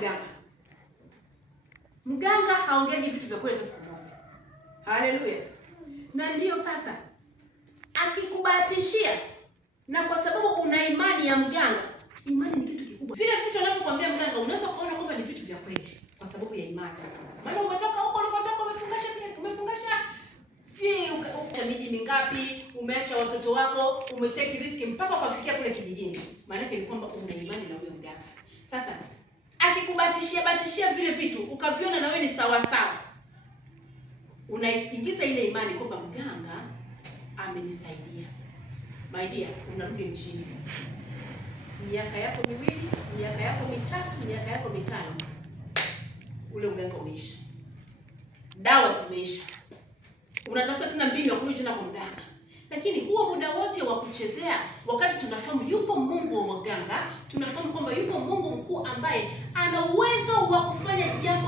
mganga. Mganga haongei vitu vya kweli hata siku moja. Haleluya. Na ndio sasa akikubahatishia, na kwa sababu una imani ya mganga, imani ni kitu kikubwa. Vile vitu anavyokuambia mganga unaweza kuona kwamba ni vitu vya kweli kwa sababu ya imani. Maana umetoka huko ulikotoka, umefungasha sijui miji mingapi, umeacha watoto wako, umetake risk mpaka ukafikia kule kijijini. Maana yake ni kwamba una imani na huyo mganga. Sasa akikubatishia vile vitu ukaviona na wewe ni sawa sawa, unaingiza ile imani kwamba mganga amenisaidia. My dear, unarudi mjini. Miaka yako miwili, miaka yako mitatu, miaka yako mitano, ule mganga umeisha, dawa zimeisha, unatafuta tena mbinu ya kurudi tena kwa mganga. Lakini huo muda wote wa kuchezea, wakati tunafahamu yupo Mungu wa waganga, tunafahamu kwamba yupo Mungu mkuu ambaye ana uwezo wa kufanya jambo